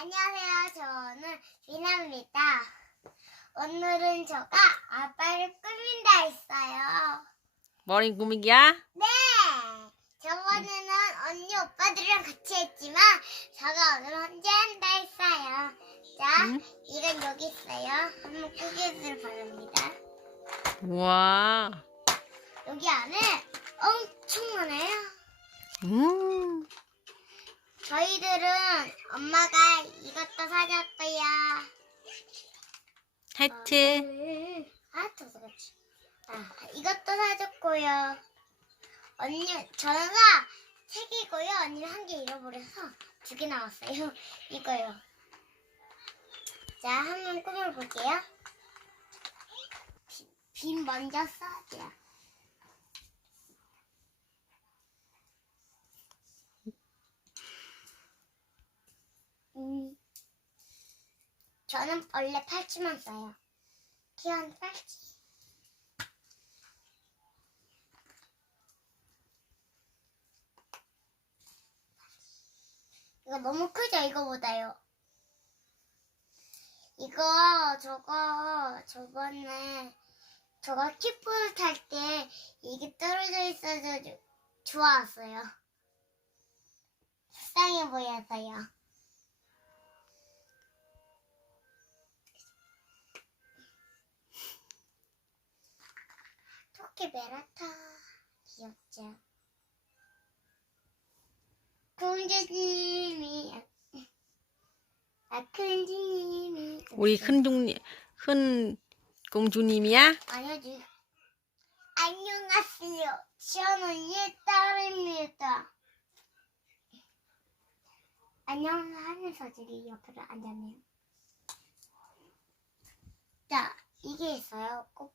안녕하세요. 저는 미나입니다. 오늘은 제가 아빠를 꾸민다 했어요. 머리 꾸미기야? 네! 저번에는 언니 오빠들이랑 같이 했지만 제가 오늘 혼자 한다 했어요. 자, 응? 이건 여기 있어요. 한번 꾸겨주길 바랍니다. 우와. 여기 안에 엄청 많아요. 음. 저희들은 엄마가 이것도 사줬어요. 하트. 아, 또 그렇지. 아, 이것도 사줬고요. 언니, 저가 세 개고요. 언니는 한 개 잃어버려서 두 개 나왔어요. 이거요. 자, 한번 꾸며볼게요. 빈, 빈 먼저 써줘요. 음, 저는 원래 팔찌만 써요. 귀여운 팔찌. 이거 너무 크죠? 이거보다요. 이거 저거 저번에 저거 킥볼 탈때 이게 떨어져 있어서 조- 좋았어요. 속상해 보여서요. 큰주님이 우리 큰 중, 큰 공주님이야? 아니요 지. 안녕하세요. 저는 이 딸입니다. 안녕하면서 저기 옆으로 앉았네요. 자 이게 있어요. 꽃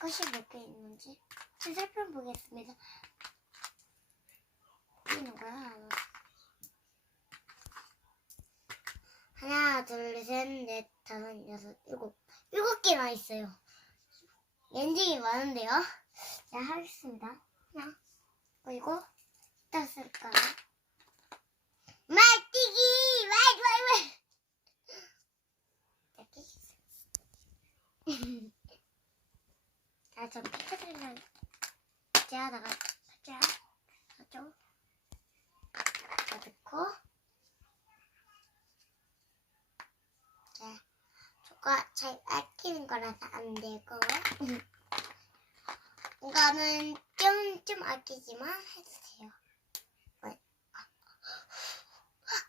꽃이 몇 개 있는지 좀 살펴보겠습니다. 있는 거야 하나 둘 셋 넷 다섯 여섯 일곱 일곱 개나 있어요 엔딩이 많은데요 자 하겠습니다 하나 그리고 이따 쓸까요 말뛰기 말 말 말 이렇게 자 저 피카드랑 이제 하다가 살짝 다 넣고 자 저거 잘 아끼는 거라서 안 되고. 이거는 좀, 좀 아끼지만 해주세요. 네.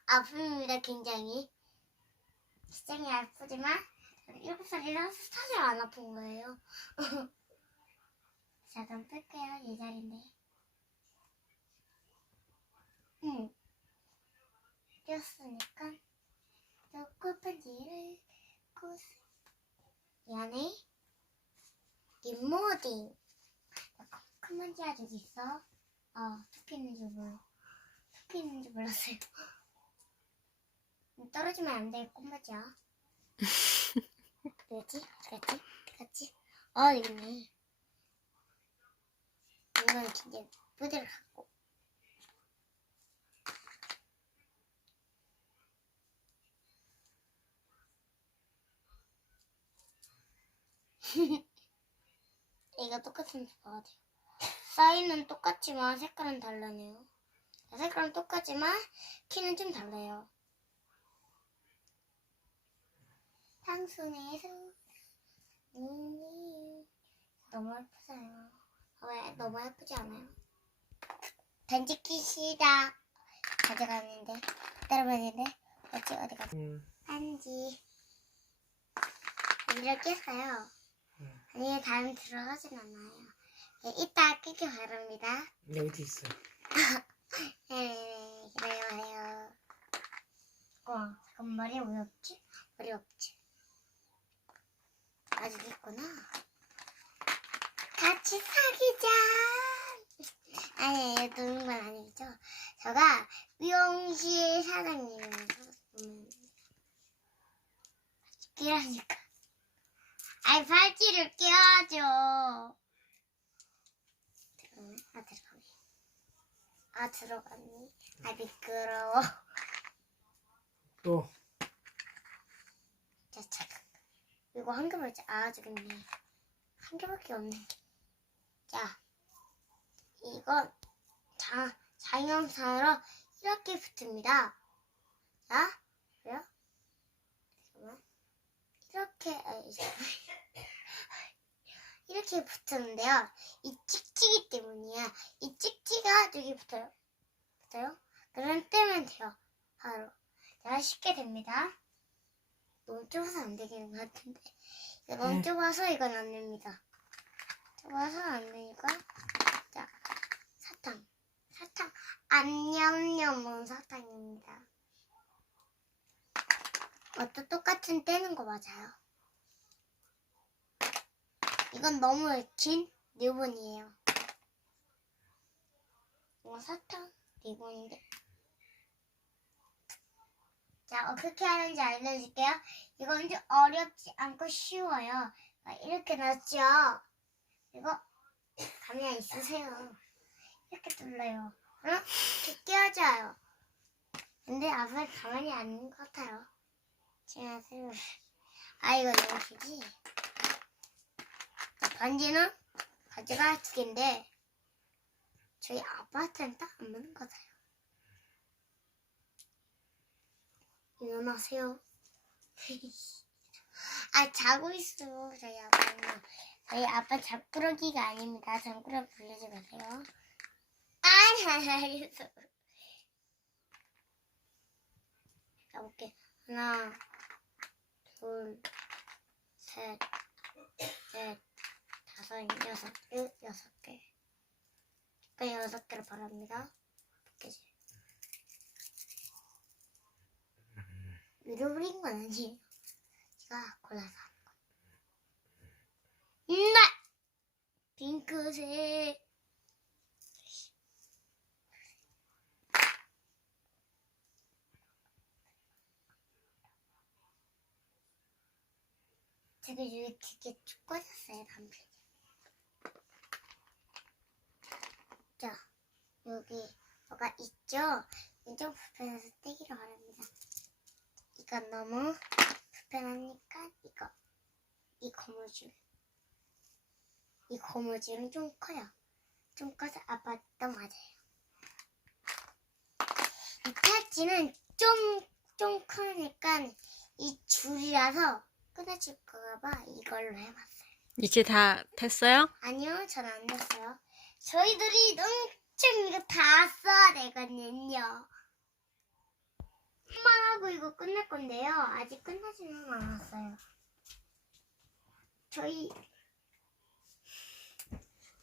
아픕니다 굉장히. 굉장히 아프지만 일곱 살이라서 사실 안 아픈 거예요. 자 그럼 뺄게요 이 자리인데. 응 꼈으니까 또 꽃반지를 꽂 이 안에 립모딩 큰 반지 아직 있어? 어 토끼 있는 줄 몰라. 토끼 있는 줄 몰랐어요. 떨어지면 안될 꽃반지야 어디갔지? 어디갔지? 어디갔지? 어 있네 이건 진짜 부대를 갖고 이거 똑같은지 봐야 돼요. 사이즈는 똑같지만 색깔은 달라네요. 색깔은 똑같지만 키는 좀 달라요. 상순의 눈이 너무 예쁘잖아요. 왜 너무 예쁘지 않아요? 반지 끼시다 가져갔는데 따라봤는데 어찌 어디 갔어? 반지 이렇게 했어요. 아니 다음 들어가진 않아요. 네, 이따 끼기 바랍니다. 네, 어디 있어? 네, 기다려요. 어, 잠깐 머리 왜 없지? 머리 없지. 아직 있구나. 같이 사귀자. 아니, 노는 건 아니죠. 제가 미용실 사장님이라서 음. 아이, 팔찌를 껴야죠. 들어오네? 아, 들어가네. 아, 들어갔니? 아, 미끄러워. 또 자, 잠깐. 이거 한 개만, 아, 저겠네. 한 개밖에 없는 게. 자, 이건 자, 자연상으로 이렇게 붙습니다. 자, 그래요? 잠깐만. 이렇게, 아, 잠깐만. 이렇게 붙었는데요. 이 찍찍이 때문이야. 이 찍찍이가 여기 붙어요. 붙어요? 그럼 떼면 돼요. 바로. 자, 쉽게 됩니다. 너무 좁아서 안 되겠는 것 같은데. 이거 너무 네. 좁아서 이건 안 됩니다. 좁아서 안 되니까. 자, 사탕. 사탕. 안녕냠은 사탕입니다. 어또 똑같은 떼는 거 맞아요. 이건 너무 긴 리본이에요. 이거 사탕 리본인데. 자, 어떻게 하는지 알려줄게요. 이건 좀 어렵지 않고 쉬워요. 아, 이렇게 놨죠. 이거 가만히 있으세요. 이렇게 눌러요. 응? 이렇게 끼워줘요. 근데 아빠 가만히 안 있는 것 같아요. 지나세요. 아, 이거 길지? 자, 반지는 가지가 두 개인데 저희 아빠한테는 딱 안 맞는 것 같아요. 일어나세요. 아 자고 있어 저희 아빠는. 저희 아빠 잠꾸러기가 아닙니다. 잠꾸러기 불리지 마세요. 아 알겠어. 가볼게. 하나, 둘, 셋, 넷, 여섯, 일, 여섯 개. 그 여섯 개를 바랍니다. 깨지. 잃어버린 건 아니에요. 제가 골라서 하는 거. 네! 핑크색. 제가 꺼졌어요, 담배. 자, 여기 뭐가 있죠? 왼쪽 부분에서 떼기로 바랍니다. 이건 너무 불편하니까 이거 이 고무줄 이 고무줄은 좀 커요 좀 커서 아빠도 맞아요 이 팔찌는 좀 좀 크니까 이 줄이라서 끊어질까봐 이걸로 해봤어요 이제 다 됐어요? 아니요 전 안 됐어요 저희들이 엄 청 이거 다 써야 되거든요 한번 하고 이거 끝낼 건데요. 아직 끝나지는 않았어요. 저희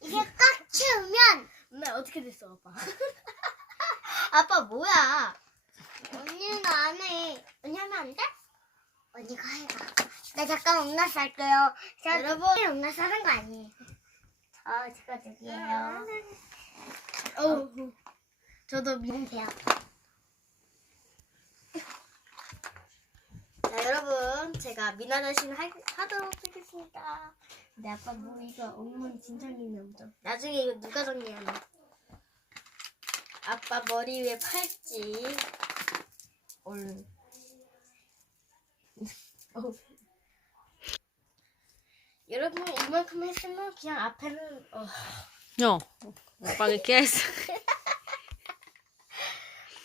이게 꽉 채우면 엄마 어떻게 됐어 아빠? 아빠 뭐야? 언니는 안 해. 언니 하면 안 돼? 언니가 해봐. 나 잠깐 엉나스 할게요. 자, 여러분 엉나스 하는 거 아니에요. 저 찍어줄게요. 어, 저도 미... 미는 돼요. 자 여러분 제가 미나 자신 하, 하도록 하겠습니다. 근데 아빠 뭐 이거 엉망진창이네 엄청. 나중에 이거 누가 정리하나? 아빠 머리 위에 팔찌. 얼른. 어우. 여러분 이만큼 했으면 그냥 앞에는 어. 어. 오빠가 깨했어.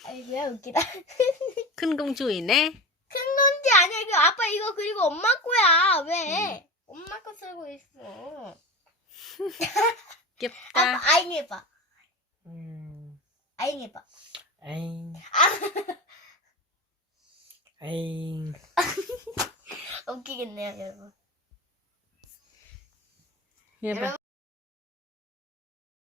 아이고야 웃기다. 큰 공주이네. 큰 건지 아니야 이거 아빠 이거 그리고 엄마 거야 왜? 엄마 거 쓰고 있어. 귀엽다. 아빠 아잉 해봐. 음, 아잉 해봐. 에잉, 아 에잉. 웃기겠네요 여러분. 해봐. 여러분